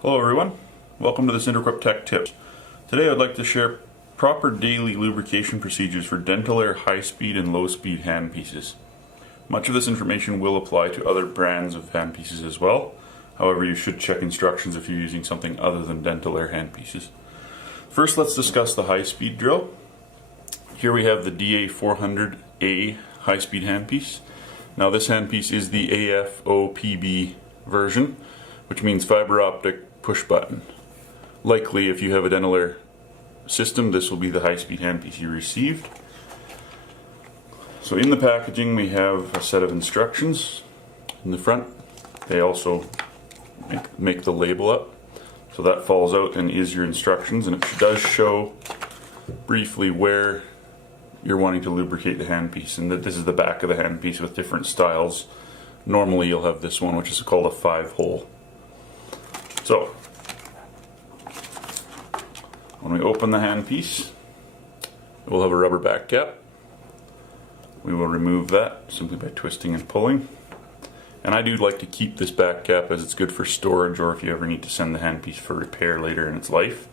Hello everyone, welcome to this Interquip Tech Tips. Today I'd like to share proper daily lubrication procedures for Dentalaire high-speed and low-speed handpieces. Much of this information will apply to other brands of handpieces as well. However, you should check instructions if you're using something other than Dentalaire handpieces. First, let's discuss the high-speed drill. Here we have the DA400A high-speed handpiece. Now this handpiece is the AFOPB version, which means fiber optic push button. Likely, if you have a Dentalaire system, this will be the high-speed handpiece you received. So in the packaging we have a set of instructions in the front. They also make the label up, so that falls out and is your instructions, and it does show briefly where you're wanting to lubricate the handpiece, and that this is the back of the handpiece with different styles. Normally you'll have this one, which is called a 5-hole. So when we open the handpiece, it will have a rubber back cap. We will remove that simply by twisting and pulling. And I do like to keep this back cap as it's good for storage, or if you ever need to send the handpiece for repair later in its life.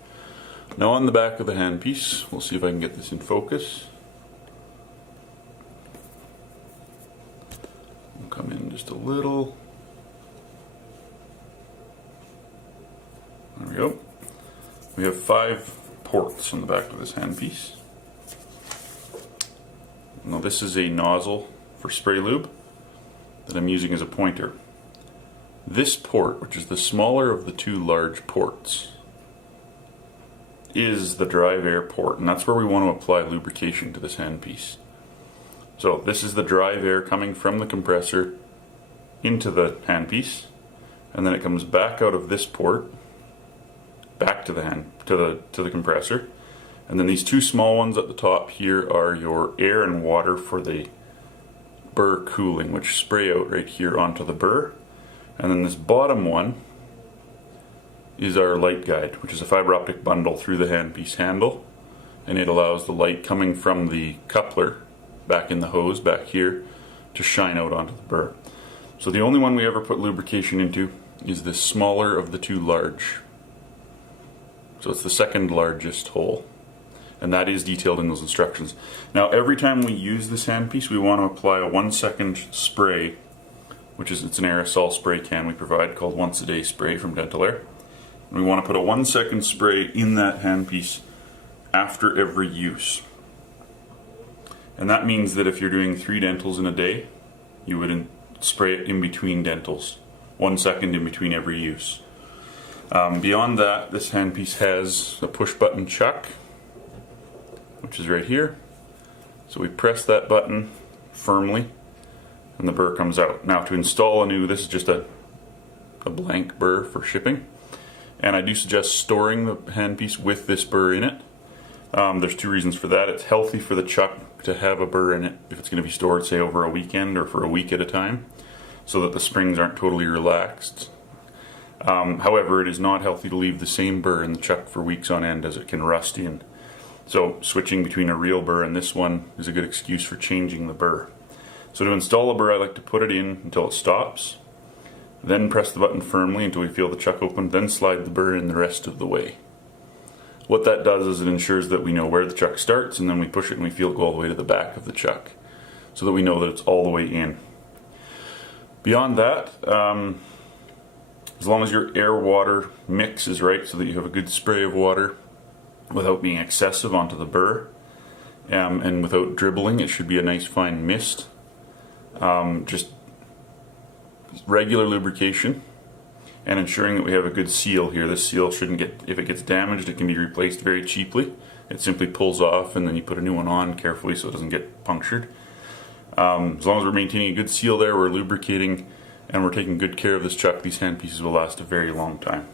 Now on the back of the handpiece, we'll see if I can get this in focus. We'll come in just a little. There we go. We have 5 ports on the back of this handpiece. Now this is a nozzle for spray lube that I'm using as a pointer. This port, which is the smaller of the 2 large ports, is the drive air port, and that's where we want to apply lubrication to this handpiece. So this is the drive air coming from the compressor into the handpiece, and then it comes back out of this port back to the compressor, and then these 2 small ones at the top here are your air and water for the Burr cooling, which spray out right here onto the Burr, and then this bottom one is our light guide, which is a fiber optic bundle through the handpiece handle, and it allows the light coming from the coupler back in the hose back here to shine out onto the Burr. So the only one we ever put lubrication into is this smaller of the 2 large. So it's the second largest hole, and that is detailed in those instructions. Now every time we use this handpiece, we want to apply a 1-second spray, which is, it's an aerosol spray can we provide called Once a Day Spray from Dentalaire. And we want to put a 1-second spray in that handpiece after every use. And that means that if you're doing 3 dentals in a day, you would spray it in between dentals, 1 second in between every use. Beyond that, this handpiece has a push button chuck, which is right here. So we press that button firmly and the Burr comes out. Now to install a new, this is just a blank Burr for shipping, and I do suggest storing the handpiece with this Burr in it. There's 2 reasons for that. It's healthy for the chuck to have a Burr in it if it's going to be stored, say, over a weekend or for a week at a time, so that the springs aren't totally relaxed. However, it is not healthy to leave the same Burr in the chuck for weeks on end, as it can rust in. So switching between a real Burr and this one is a good excuse for changing the Burr. So to install a Burr, I like to put it in until it stops, then press the button firmly until we feel the chuck open, then slide the Burr in the rest of the way. What that does is it ensures that we know where the chuck starts, and then we push it and we feel it go all the way to the back of the chuck, so that we know that it's all the way in. Beyond that, as long as your air-water mix is right, so that you have a good spray of water without being excessive onto the Burr, and without dribbling, it should be a nice fine mist. Just regular lubrication, and ensuring that we have a good seal here. This seal shouldn't get, if it gets damaged, it can be replaced very cheaply. It simply pulls off and then you put a new one on carefully so it doesn't get punctured. As long as we're maintaining a good seal there, we're lubricating, and we're taking good care of this chuck, these handpieces will last a very long time.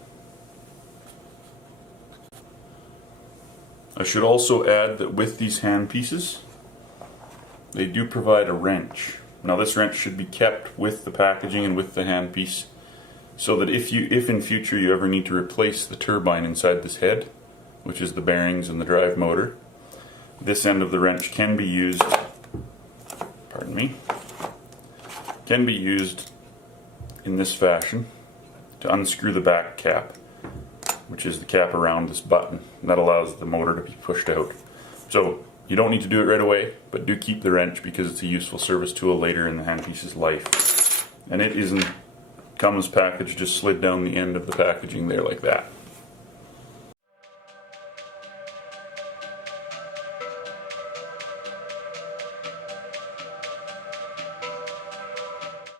I should also add that with these handpieces, they do provide a wrench. Now this wrench should be kept with the packaging and with the handpiece, so that if in future you ever need to replace the turbine inside this head, which is the bearings and the drive motor, this end of the wrench can be used, pardon me, can be used in this fashion to unscrew the back cap which is the cap around this button. And that allows the motor to be pushed out. So you don't need to do it right away, but do keep the wrench because it's a useful service tool later in the handpiece's life. And it comes packaged, just slid down the end of the packaging there like that.